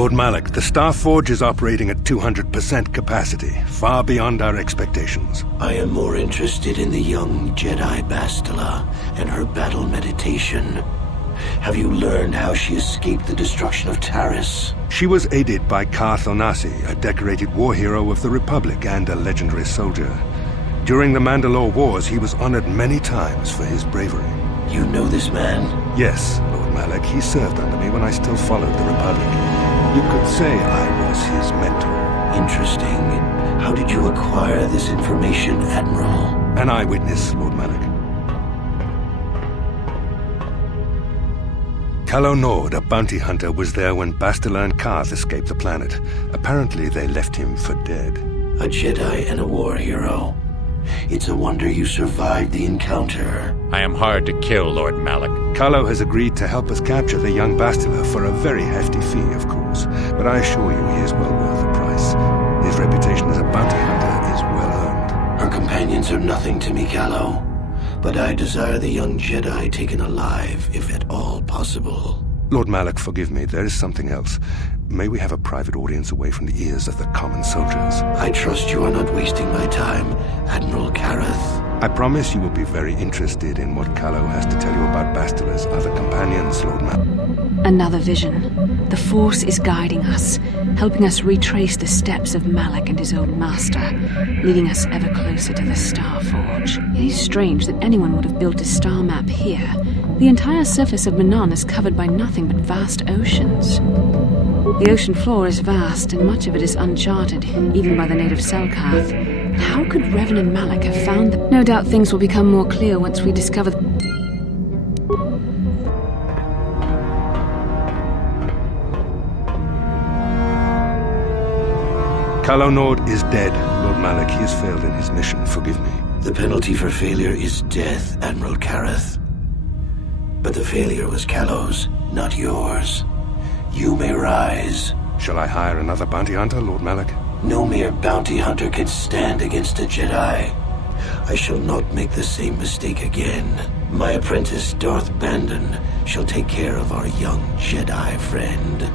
Lord Malak, the Star Forge is operating at 200% capacity, far beyond our expectations. I am more interested in the young Jedi Bastila and her battle meditation. Have you learned how she escaped the destruction of Taris? She was aided by Karth Onasi, a decorated war hero of the Republic and a legendary soldier. During the Mandalore Wars, he was honored many times for his bravery. You know this man? Yes, Lord Malak. He served under me when I still followed the Republic. You could say I was his mentor. Interesting. How did you acquire this information, Admiral? An eyewitness, Lord Malak. Calo Nord, a bounty hunter, was there when Bastila and Karth escaped the planet. Apparently, they left him for dead. A Jedi and a war hero. It's a wonder you survived the encounter. I am hard to kill, Lord Malak. Calo has agreed to help us capture the young Bastila for a very hefty fee, of course. But I assure you he is well worth the price. His reputation as a bounty hunter is well earned. Her companions are nothing to me, Calo. But I desire the young Jedi taken alive, if at all possible. Lord Malak, forgive me. There is something else. May we have a private audience away from the ears of the common soldiers? I trust you are not wasting my time, Admiral Kareth. I promise you will be very interested in what Calo has to tell you about Bastila's other companions, Lord Malak. Another vision. The Force is guiding us, helping us retrace the steps of Malak and his old master, leading us ever closer to the Star Forge. It is strange that anyone would have built a star map here. The entire surface of Manon is covered by nothing but vast oceans. The ocean floor is vast, and much of it is uncharted, even by the native Selkath. How could Revan and Malak have found them? No doubt things will become more clear once we discover Calo Nord is dead, Lord Malak. He has failed in his mission. Forgive me. The penalty for failure is death, Admiral Kareth. But the failure was Calo's, not yours. You may rise. Shall I hire another bounty hunter, Lord Malak? No mere bounty hunter can stand against a Jedi. I shall not make the same mistake again. My apprentice, Darth Bandon, shall take care of our young Jedi friend.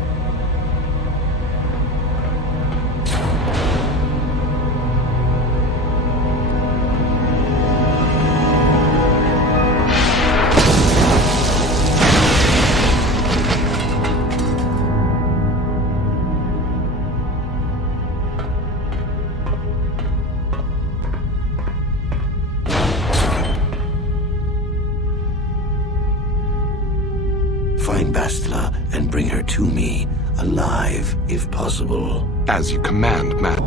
Find Bastila and bring her to me, alive, if possible. As you command, Matt.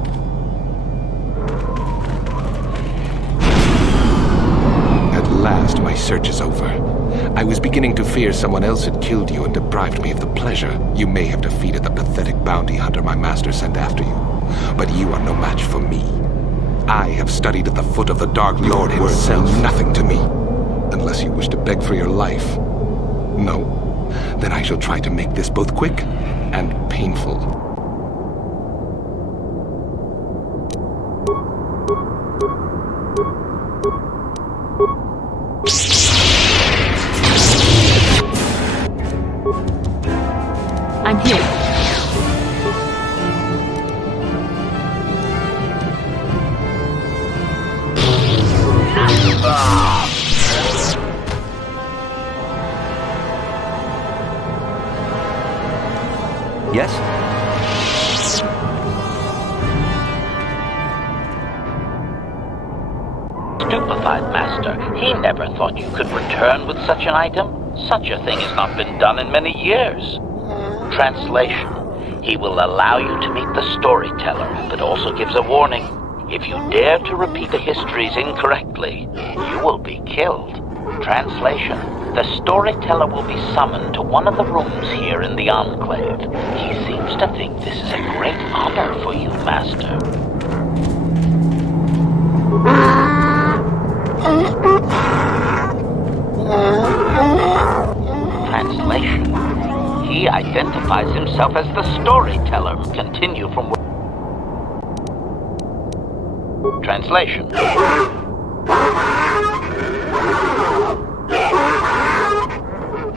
At last, my search is over. I was beginning to fear someone else had killed you and deprived me of the pleasure. You may have defeated the pathetic bounty hunter my master sent after you, but you are no match for me. I have studied at the foot of the Dark Lord himself. Nothing to me, unless you wish to beg for your life. No? Then I shall try to make this both quick and painful. I'm here. Yes? Stupefied, Master. He never thought you could return with such an item. Such a thing has not been done in many years. Translation. He will allow you to meet the storyteller, but also gives a warning. If you dare to repeat the histories incorrectly, you will be killed. Translation. The storyteller will be summoned to one of the rooms here in the Enclave. He seems to think this is a great honor for you, Master. Translation. He identifies himself as the storyteller. Continue from... Translation.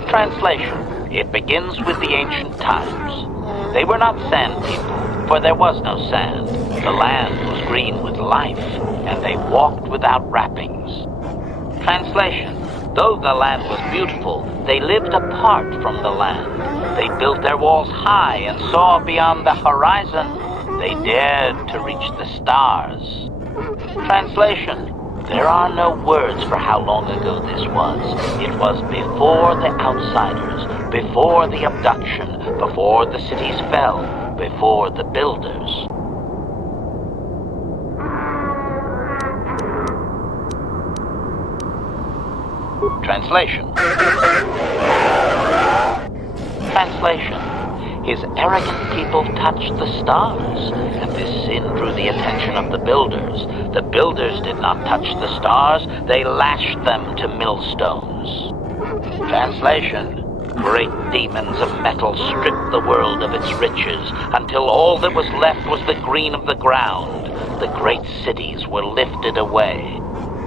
Translation. It begins with the ancient times. They were not sand people, for there was no sand. The land was green with life, and they walked without wrappings. Translation: though the land was beautiful, they lived apart from the land. They built their walls high and saw beyond the horizon. They dared to reach the stars. Translation: there are no words for how long ago this was. It was before the outsiders, before the abduction, before the cities fell, before the builders. Translation. Translation. His arrogant people touched the stars, and this sin drew the attention of the builders. The builders did not touch the stars, they lashed them to millstones. Translation. Great demons of metal stripped the world of its riches, until all that was left was the green of the ground. The great cities were lifted away.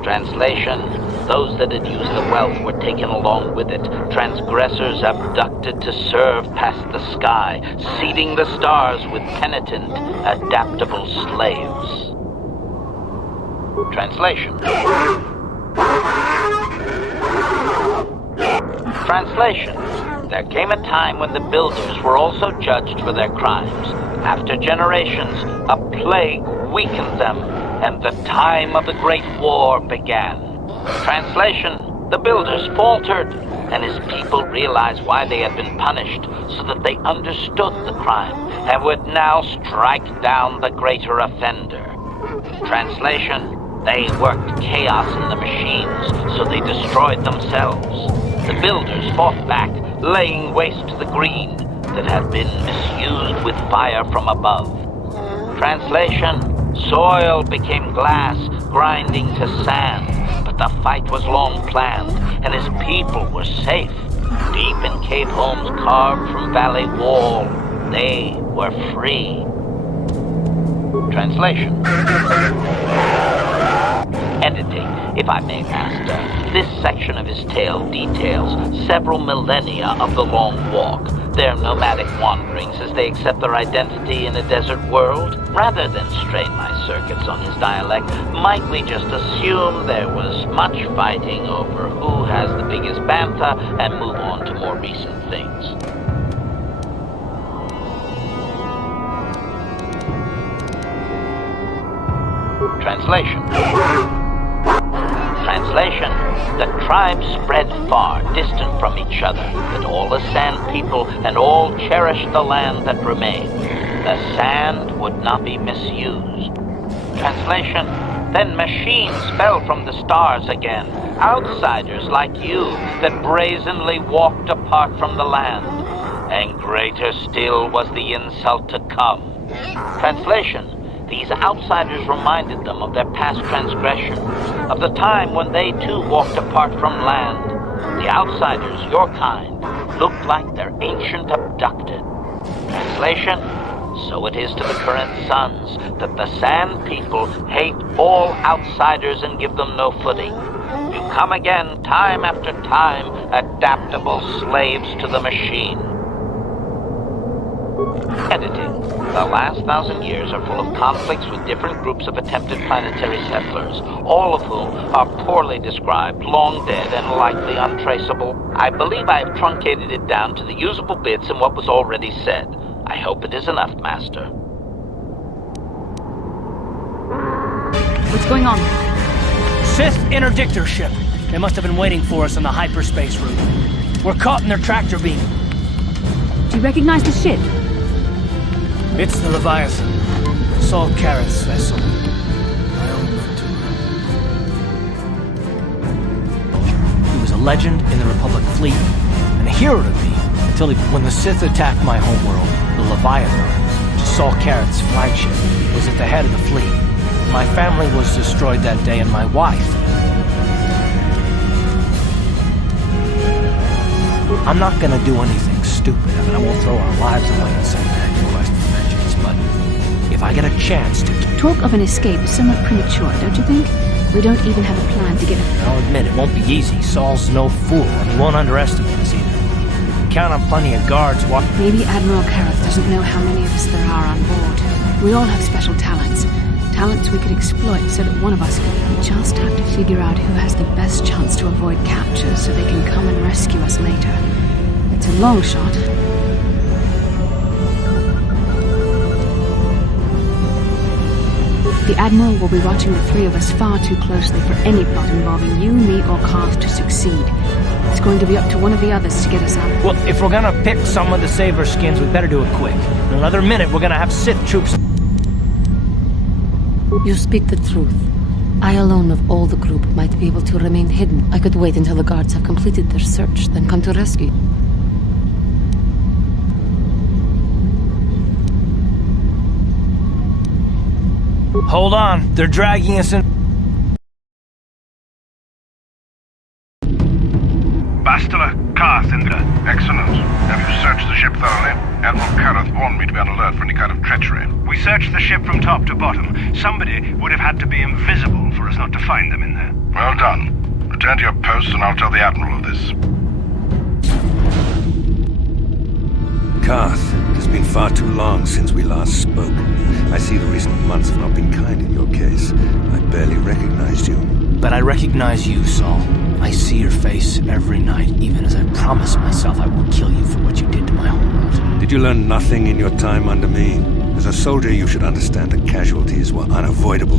Translation: those that had used the wealth were taken along with it. Transgressors abducted to serve past the sky, seeding the stars with penitent, adaptable slaves. Translation. Translation. There came a time when the builders were also judged for their crimes. After generations, a plague weakened them, and the time of the Great War began. Translation: the builders faltered, and his people realized why they had been punished, so that they understood the crime, and would now strike down the greater offender. Translation: they worked chaos in the machines, so they destroyed themselves. The builders fought back, laying waste to the green that had been misused with fire from above. Translation: soil became glass, grinding to sand, but the fight was long planned, and his people were safe. Deep in cave homes carved from valley wall, they were free. Translation. Editing, if I may, Master. This section of his tale details several millennia of the long walk, their nomadic wanderings as they accept their identity in a desert world. Rather than strain my circuits on his dialect, might we just assume there was much fighting over who has the biggest bantha and move on to more recent things? Translation. Translation: the tribes spread far, distant from each other, but all the sand people and all cherished the land that remained. The sand would not be misused. Translation: then machines fell from the stars again, outsiders like you that brazenly walked apart from the land. And greater still was the insult to come. Translation: these outsiders reminded them of their past transgressions, of the time when they too walked apart from land. The outsiders, your kind, looked like their ancient abducted. Translation: so it is to the current sons that the sand people hate all outsiders and give them no footing. You come again, time after time, adaptable slaves to the machine. Editing. The last 1,000 years are full of conflicts with different groups of attempted planetary settlers, all of whom are poorly described, long dead, and likely untraceable. I believe I have truncated it down to the usable bits in what was already said. I hope it is enough, Master. What's going on? Sith interdictor ship. They must have been waiting for us on the hyperspace route. We're caught in their tractor beam. Do you recognize the ship? It's the Leviathan. Saul Carroth's vessel. My old mentor. He was a legend in the Republic fleet, and a hero to me, until when the Sith attacked my homeworld, the Leviathan, which is Saul Carroth's flagship, was at the head of the fleet. My family was destroyed that day, and my wife. I'm not gonna do anything stupid. I mean, I won't throw our lives away in some mad quest for vengeance, but if I get a chance to... Talk of an escape is somewhat premature, don't you think? We don't even have a plan to get... I'll admit, it won't be easy. Saul's no fool, and he won't underestimate us either. count on plenty of guards walking. Maybe Admiral Kareth doesn't know how many of us there are on board. We all have special talents. Talents we could exploit so that one of us could. We just have to figure out who has the best chance to avoid capture so they can come and rescue us later. It's a long shot. The Admiral will be watching the three of us far too closely for any plot involving you, me, or Karth to succeed. It's going to be up to one of the others to get us out. Well, if we're gonna pick someone to save our skins, we better do it quick. In another minute, we're gonna have Sith troops. You speak the truth. I alone of all the group might be able to remain hidden. I could wait until the guards have completed their search, then come to rescue. Hold on, they're dragging us in. Bastila, Karth, and excellent. Have you searched the ship thoroughly? Admiral Kareth warned me to be on alert for any kind of treachery. We searched the ship from top to bottom. Somebody would have had to be invisible for us not to find them in there. Well done. Return to your post and I'll tell the Admiral of this. Karth, it has been far too long since we last spoke. I see the recent months have not been kind in your case. I barely recognized you. But I recognize you, Saul. I see your face every night, even as I promised myself I will kill you for what you did to my homeworld. Did you learn nothing in your time under me? As a soldier, you should understand that casualties were unavoidable.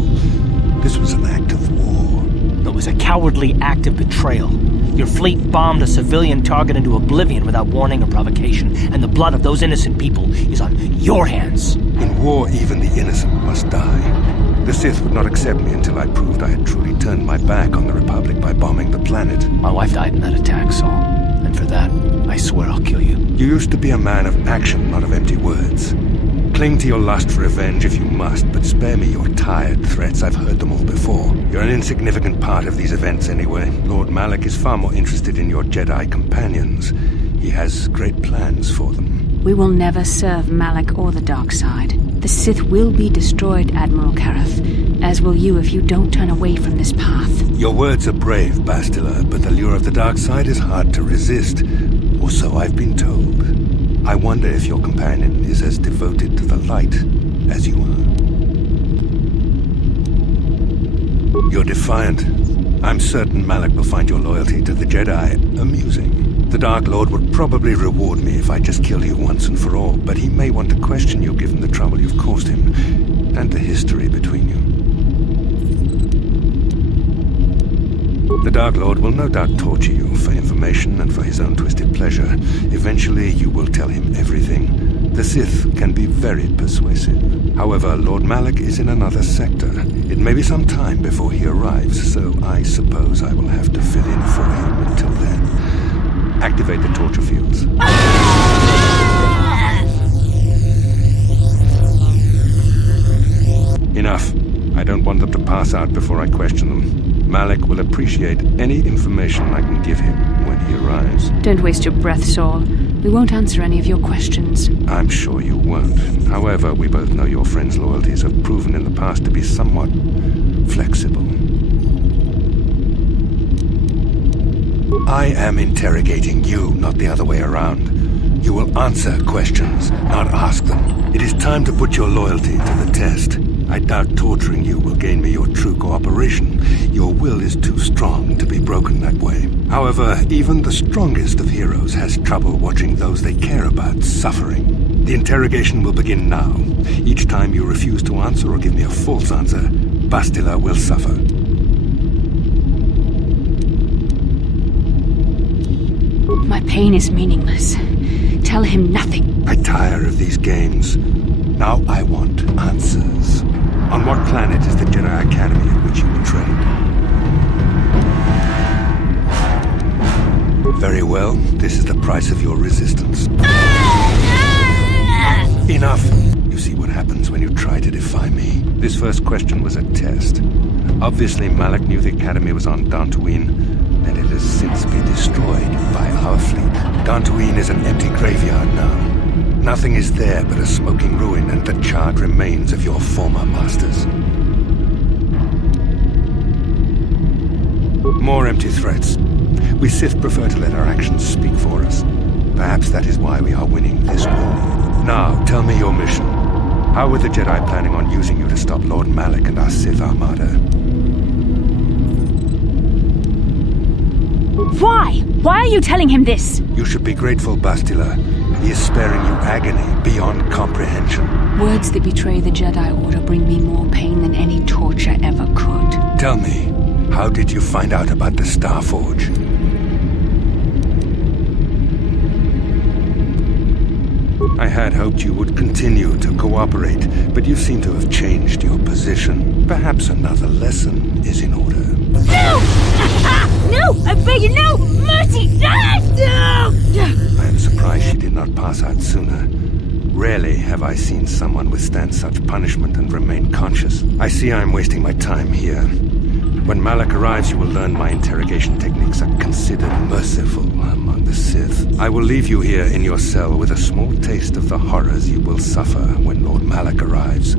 This was an act of war. It was a cowardly act of betrayal. Your fleet bombed a civilian target into oblivion without warning or provocation, and the blood of those innocent people is on your hands. In war, even the innocent must die. The Sith would not accept me until I proved I had truly turned my back on the Republic by bombing the planet. My wife died in that attack, Saul. And for that, I swear I'll kill you. You used to be a man of action, not of empty words. Cling to your lust for revenge if you must, but spare me your tired threats. I've heard them all before. You're an insignificant part of these events anyway. Lord Malak is far more interested in your Jedi companions. He has great plans for them. We will never serve Malak or the dark side. The Sith will be destroyed, Admiral Kareth, as will you if you don't turn away from this path. Your words are brave, Bastila, but the lure of the dark side is hard to resist. Or so I've been told. I wonder if your companion is as devoted to the light as you are. You're defiant. I'm certain Malak will find your loyalty to the Jedi amusing. The Dark Lord would probably reward me if I just kill you once and for all, but he may want to question you given the trouble you've caused him, and the history between you. The Dark Lord will no doubt torture you for information and for his own twisted pleasure. Eventually, you will tell him everything. The Sith can be very persuasive. However, Lord Malak is in another sector. It may be some time before he arrives, so I suppose I will have to fill in for him until then. Activate the torture fields. Enough. I don't want them to pass out before I question them. Malak will appreciate any information I can give him when he arrives. Don't waste your breath, Saul. We won't answer any of your questions. I'm sure you won't. However, we both know your friend's loyalties have proven in the past to be somewhat flexible. I am interrogating you, not the other way around. You will answer questions, not ask them. It is time to put your loyalty to the test. I doubt torturing you will gain me your true cooperation. Your will is too strong to be broken that way. However, even the strongest of heroes has trouble watching those they care about suffering. The interrogation will begin now. Each time you refuse to answer or give me a false answer, Bastila will suffer. My pain is meaningless. Tell him nothing. I tire of these games. Now I want answers. On what planet is the Jedi Academy at which you were trained? Very well. This is the price of your resistance. Enough! You see what happens when you try to defy me. This first question was a test. Obviously, Malak knew the Academy was on Dantooine, and it has since been destroyed by our fleet. Dantooine is an empty graveyard now. Nothing is there but a smoking ruin and the charred remains of your former masters. More empty threats. We Sith prefer to let our actions speak for us. Perhaps that is why we are winning this war. Now, tell me your mission. How were the Jedi planning on using you to stop Lord Malak and our Sith Armada? Why? Why are you telling him this? You should be grateful, Bastila. He is sparing you agony beyond comprehension. Words that betray the Jedi Order bring me more pain than any torture ever could. Tell me, how did you find out about the Starforge? I had hoped you would continue to cooperate, but you seem to have changed your position. Perhaps another lesson is in order. No! No! I beg you, no! Mercy! No! I am surprised she did not pass out sooner. Rarely have I seen someone withstand such punishment and remain conscious. I see I am wasting my time here. When Malak arrives, you will learn my interrogation techniques are considered merciful among the Sith. I will leave you here in your cell with a small taste of the horrors you will suffer when Lord Malak arrives.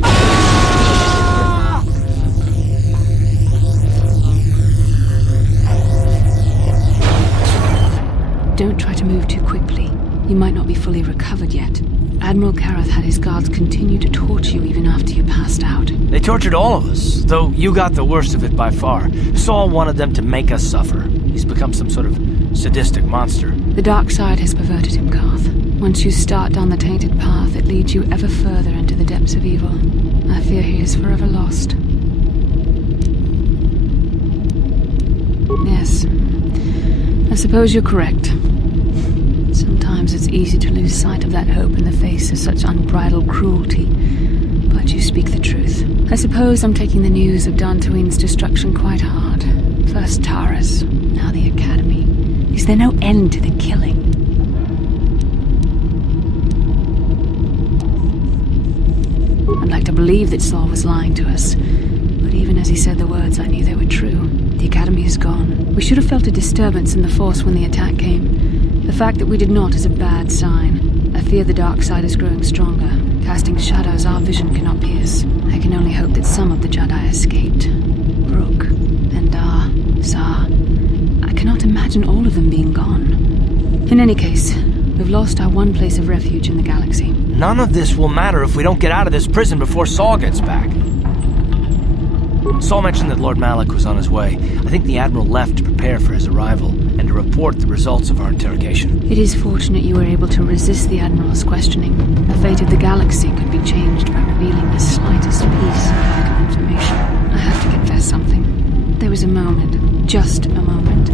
Don't try to move too quickly. You might not be fully recovered yet. Admiral Karath had his guards continue to torture you even after you passed out. They tortured all of us, though you got the worst of it by far. Saul wanted them to make us suffer. He's become some sort of sadistic monster. The dark side has perverted him, Garth. Once you start down the tainted path, it leads you ever further into the depths of evil. I fear he is forever lost. Yes. I suppose you're correct. Sometimes it's easy to lose sight of that hope in the face of such unbridled cruelty. But you speak the truth. I suppose I'm taking the news of Dantooine's destruction quite hard. First Taras, now the Academy. Is there no end to the killing? I'd like to believe that Saul was lying to us. But even as he said the words, I knew they were true. The Academy is gone. We should have felt a disturbance in the Force when the attack came. The fact that we did not is a bad sign. I fear the dark side is growing stronger, casting shadows our vision cannot pierce. I can only hope that some of the Jedi escaped. Rook, Endar, Zar. I cannot imagine all of them being gone. In any case, we've lost our one place of refuge in the galaxy. None of this will matter if we don't get out of this prison before Saul gets back. Saul mentioned that Lord Malak was on his way. I think the Admiral left to prepare for his arrival and to report the results of our interrogation. It is fortunate you were able to resist the Admiral's questioning. The fate of the galaxy could be changed by revealing the slightest piece of vital information. I have to confess something. There was a moment, just a moment,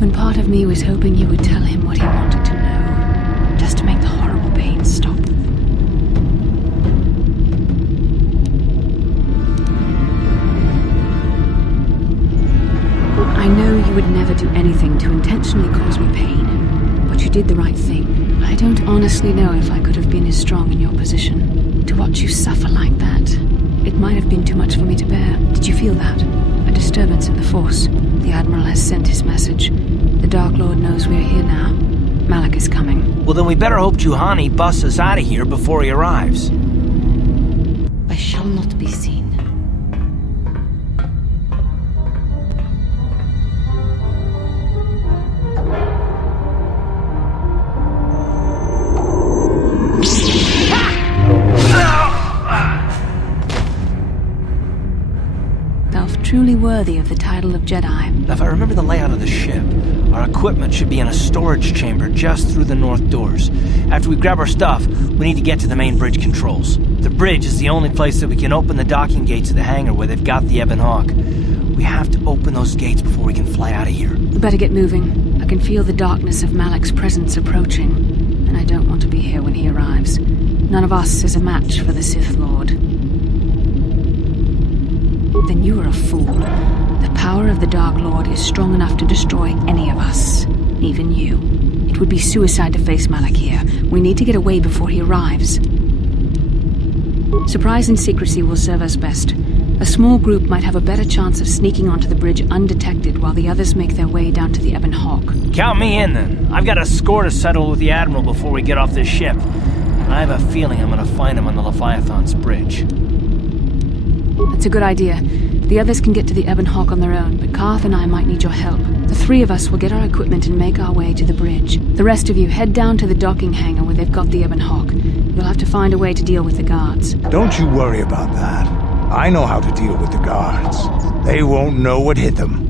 when part of me was hoping you would tell him what he wanted to know, just to make the horrible pain stop. I know you would never do anything to intentionally cause me pain, but you did the right thing. I don't honestly know if I could have been as strong in your position. To watch you suffer like that, it might have been too much for me to bear. Did you feel that? A disturbance in the Force. The Admiral has sent his message. The Dark Lord knows we're here now. Malak is coming. Well, then we better hope Juhani busts us out of here before he arrives. I shall not be seen. Truly worthy of the title of Jedi. Now, if I remember the layout of the ship, our equipment should be in a storage chamber just through the north doors. After we grab our stuff, we need to get to the main bridge controls. The bridge is the only place that we can open the docking gates of the hangar where they've got the Ebon Hawk. We have to open those gates before we can fly out of here. We better get moving. I can feel the darkness of Malak's presence approaching, and I don't want to be here when he arrives. None of us is a match for the Sith Lord. Then you are a fool. The power of the Dark Lord is strong enough to destroy any of us, even you. It would be suicide to face Malak here. We need to get away before he arrives. Surprise and secrecy will serve us best. A small group might have a better chance of sneaking onto the bridge undetected while the others make their way down to the Ebon Hawk. Count me in, then. I've got a score to settle with the Admiral before we get off this ship. I have a feeling I'm going to find him on the Leviathan's bridge. That's a good idea. The others can get to the Ebon Hawk on their own, but Karth and I might need your help. The three of us will get our equipment and make our way to the bridge. The rest of you head down to the docking hangar where they've got the Ebon Hawk. You'll have to find a way to deal with the guards. Don't you worry about that. I know how to deal with the guards. They won't know what hit them.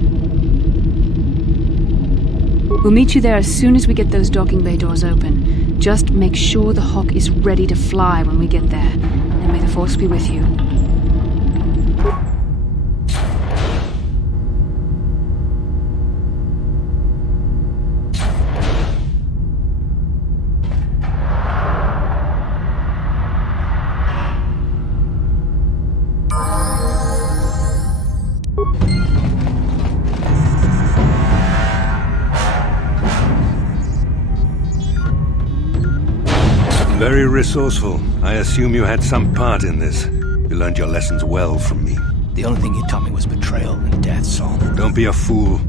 We'll meet you there as soon as we get those docking bay doors open. Just make sure the Hawk is ready to fly when we get there. And may the Force be with you. Very resourceful. I assume you had some part in this. You learned your lessons well from me. The only thing you taught me was betrayal and death, Saul. Don't be a fool.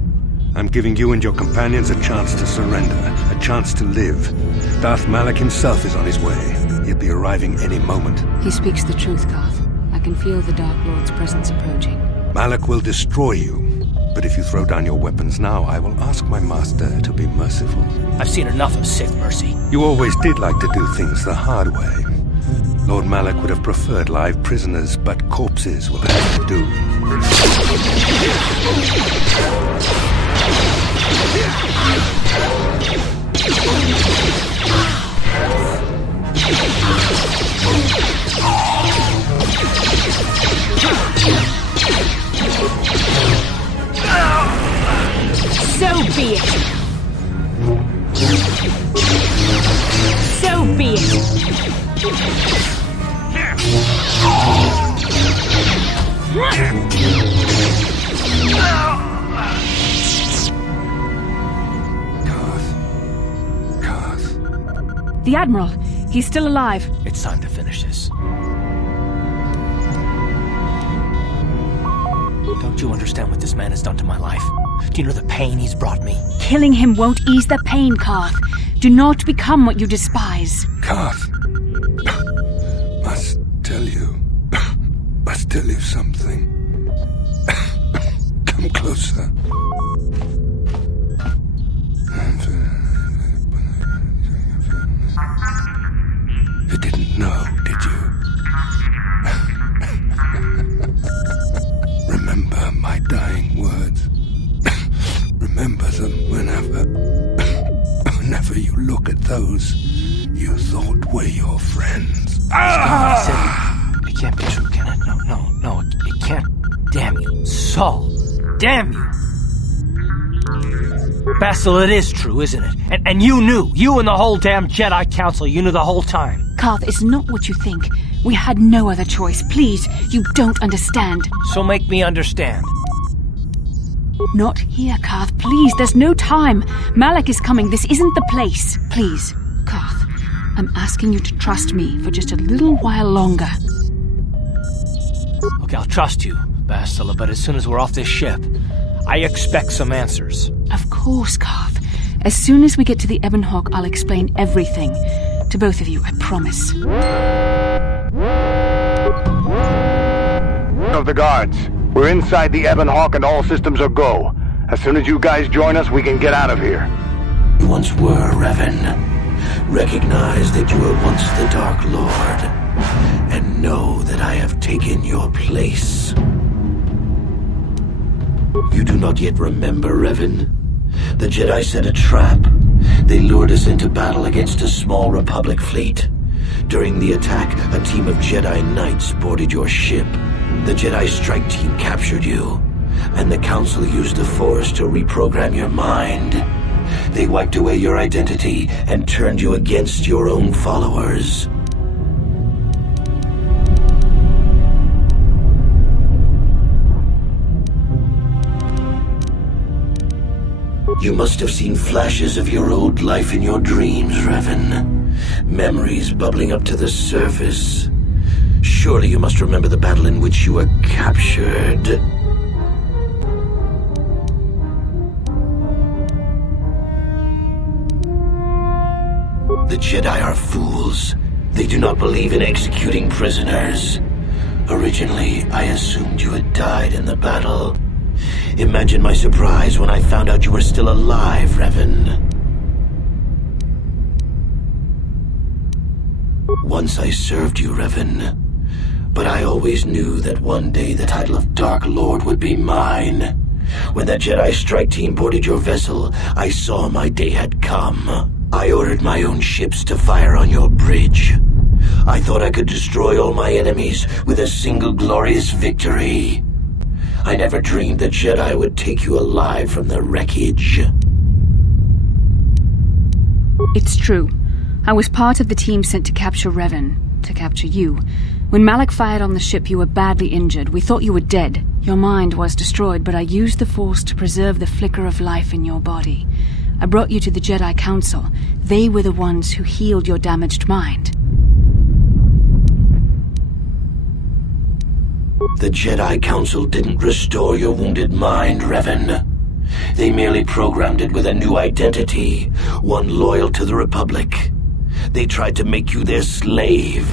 I'm giving you and your companions a chance to surrender, a chance to live. Darth Malak himself is on his way. He'll be arriving any moment. He speaks the truth, Karth. I can feel the Dark Lord's presence approaching. Malak will destroy you. But if you throw down your weapons now, I will ask my master to be merciful. I've seen enough of Sith mercy. You always did like to do things the hard way. Lord Malak would have preferred live prisoners, but corpses will have to do. So be it. So be it. Karth. The Admiral. He's still alive. It's time to finish this. Don't you understand what this man has done to my life? Do you know the pain he's brought me? Killing him won't ease the pain, Karth. Do not become what you despise. Karth. Must tell you something. Come closer. You didn't know, did you? Remember my dying words. Remember them whenever you look at those you thought were your friends. It can't be true, can it? No, it can't. Damn you, Saul. Damn you. Basil, it is true, isn't it? And you knew. You and the whole damn Jedi Council, you knew the whole time. Karth, it's not what you think. We had no other choice. Please, you don't understand. So make me understand. Not here, Karth. Please, there's no time. Malak is coming. This isn't the place. Please, Karth, I'm asking you to trust me for just a little while longer. Okay, I'll trust you, Bastila, but as soon as we're off this ship, I expect some answers. Of course, Karth. As soon as we get to the Ebon Hawk, I'll explain everything. To both of you, I promise. Of the guards. We're inside the Ebon Hawk and all systems are go. As soon as you guys join us, we can get out of here. You once were, Revan. Recognize that you were once the Dark Lord. And know that I have taken your place. You do not yet remember, Revan? The Jedi set a trap. They lured us into battle against a small Republic fleet. During the attack, a team of Jedi Knights boarded your ship. The Jedi strike team captured you, and the Council used the Force to reprogram your mind. They wiped away your identity and turned you against your own followers. You must have seen flashes of your old life in your dreams, Revan. Memories bubbling up to the surface. Surely you must remember the battle in which you were captured. The Jedi are fools. They do not believe in executing prisoners. Originally, I assumed you had died in the battle. Imagine my surprise when I found out you were still alive, Revan. Once I served you, Revan, but I always knew that one day the title of Dark Lord would be mine. When that Jedi strike team boarded your vessel, I saw my day had come. I ordered my own ships to fire on your bridge. I thought I could destroy all my enemies with a single glorious victory. I never dreamed that Jedi would take you alive from the wreckage. It's true. I was part of the team sent to capture Revan, to capture you. When Malak fired on the ship, you were badly injured. We thought you were dead. Your mind was destroyed, but I used the Force to preserve the flicker of life in your body. I brought you to the Jedi Council. They were the ones who healed your damaged mind. The Jedi Council didn't restore your wounded mind, Revan. They merely programmed it with a new identity, one loyal to the Republic. They tried to make you their slave.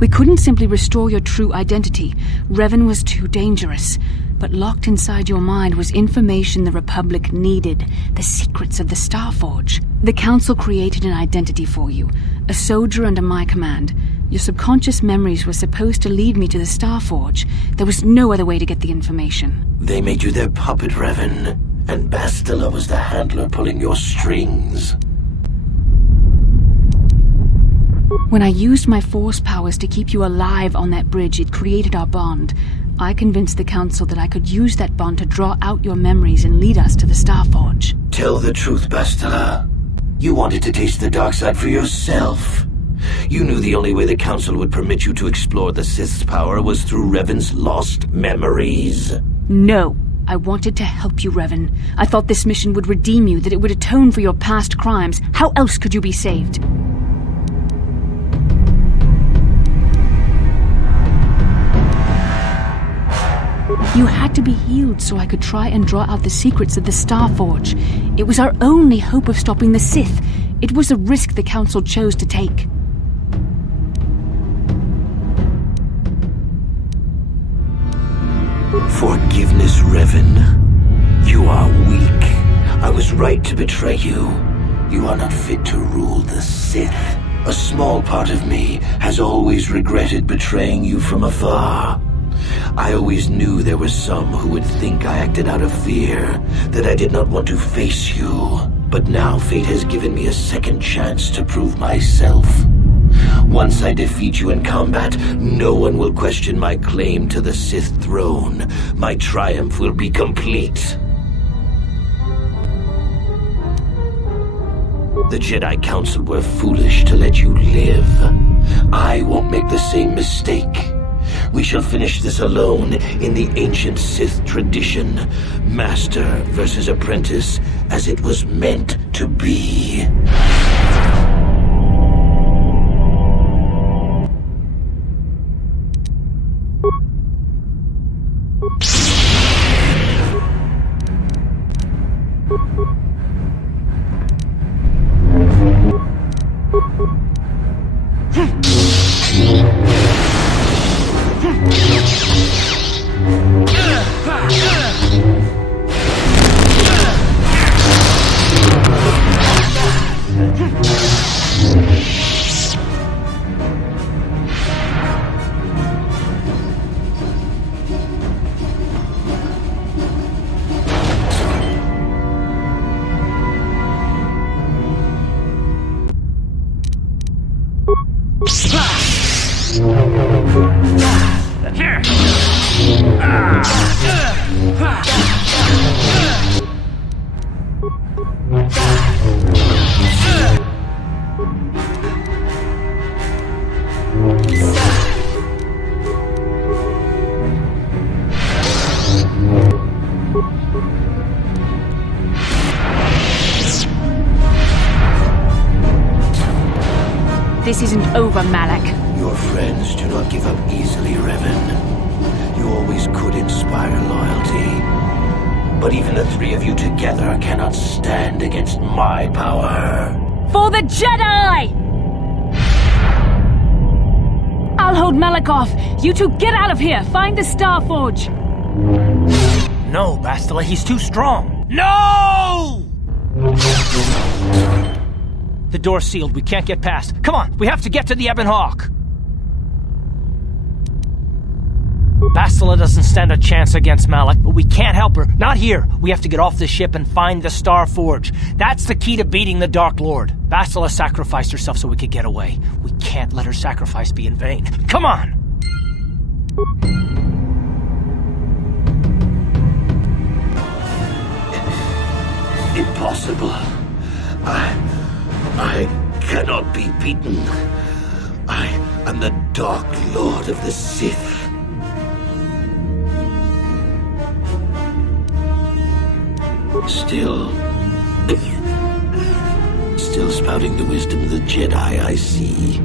We couldn't simply restore your true identity. Revan was too dangerous. But locked inside your mind was information the Republic needed, the secrets of the Starforge. The Council created an identity for you, a soldier under my command. Your subconscious memories were supposed to lead me to the Starforge. There was no other way to get the information. They made you their puppet, Revan, and Bastila was the handler pulling your strings. When I used my Force powers to keep you alive on that bridge, it created our bond. I convinced the Council that I could use that bond to draw out your memories and lead us to the Starforge. Tell the truth, Bastila. You wanted to taste the dark side for yourself. You knew the only way the Council would permit you to explore the Sith's power was through Revan's lost memories. No. I wanted to help you, Revan. I thought this mission would redeem you, that it would atone for your past crimes. How else could you be saved? You had to be healed so I could try and draw out the secrets of the Starforge. It was our only hope of stopping the Sith. It was a risk the Council chose to take. Forgiveness, Revan. You are weak. I was right to betray you. You are not fit to rule the Sith. A small part of me has always regretted betraying you from afar. I always knew there were some who would think I acted out of fear, that I did not want to face you. But now fate has given me a second chance to prove myself. Once I defeat you in combat, no one will question my claim to the Sith throne. My triumph will be complete. The Jedi Council were foolish to let you live. I won't make the same mistake. We shall finish this alone in the ancient Sith tradition. Master versus apprentice, as it was meant to be. This isn't over, Malak. Your friends do not give up easily, Revan. You always could inspire loyalty. But even the three of you together cannot stand against my power. For the Jedi! I'll hold Malak off. You two get out of here. Find the Star Forge. No, Bastila, he's too strong. No! The door's sealed. We can't get past. Come on, we have to get to the Ebon Hawk. Bastila doesn't stand a chance against Malak, but we can't help her. Not here. We have to get off the ship and find the Star Forge. That's the key to beating the Dark Lord. Bastila sacrificed herself so we could get away. We can't let her sacrifice be in vain. Come on! Impossible. I cannot be beaten. I am the Dark Lord of the Sith. Still spouting the wisdom of the Jedi, I see.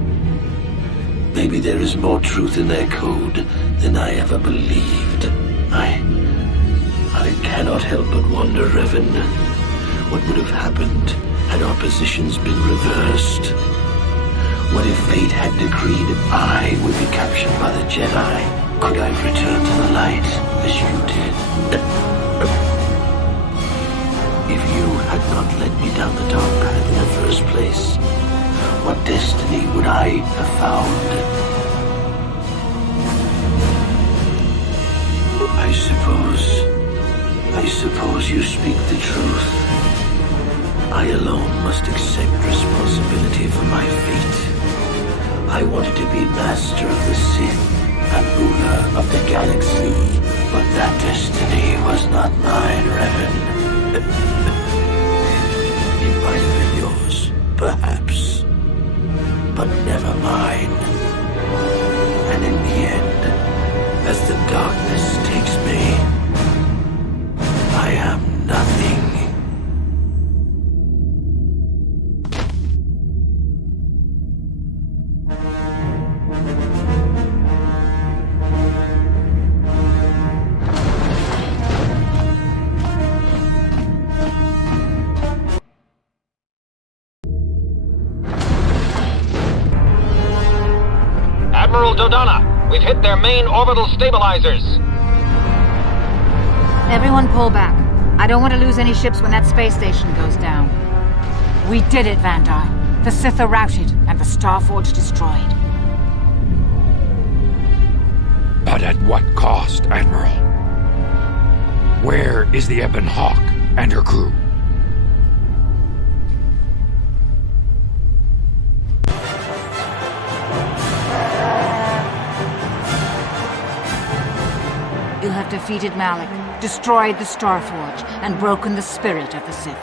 Maybe there is more truth in their code than I ever believed. I cannot help but wonder, Revan, what would have happened had our positions been reversed? What if fate had decreed I would be captured by the Jedi? Could I have returned to the light as you did? If you had not led me down the dark path in the first place, what destiny would I have found? I suppose you speak the truth. I alone must accept responsibility for my fate. I wanted to be master of the Sith and ruler of the galaxy, but that destiny was not mine, Revan. It might have been yours, perhaps, but never mine. And in the end, as the darkness takes me, I am nothing. Admiral Dodonna, we've hit their main orbital stabilizers. Everyone pull back. I don't want to lose any ships when that space station goes down. We did it, Vandar. The Sith are routed and the Star Forge destroyed. But at what cost, Admiral? Where is the Ebon Hawk and her crew? You have defeated Malak, destroyed the Star Forge, and broken the spirit of the Sith.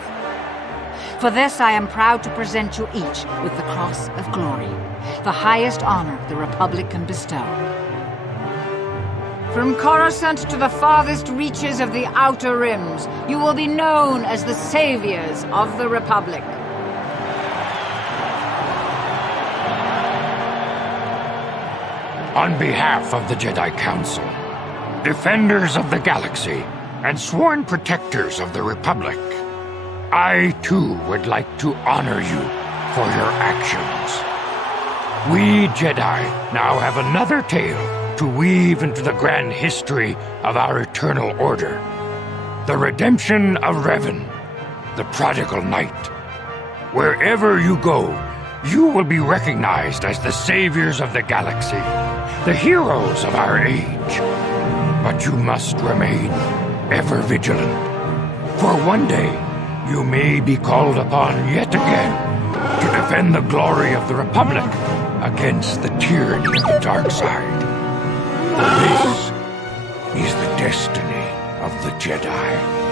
For this, I am proud to present you each with the Cross of Glory, the highest honor the Republic can bestow. From Coruscant to the farthest reaches of the Outer Rims, you will be known as the saviors of the Republic. On behalf of the Jedi Council, defenders of the galaxy, and sworn protectors of the Republic, I too would like to honor you for your actions. We Jedi now have another tale to weave into the grand history of our eternal order. The redemption of Revan, the prodigal knight. Wherever you go, you will be recognized as the saviors of the galaxy, the heroes of our age. But you must remain ever vigilant, for one day you may be called upon yet again to defend the glory of the Republic against the tyranny of the dark side. This is the destiny of the Jedi.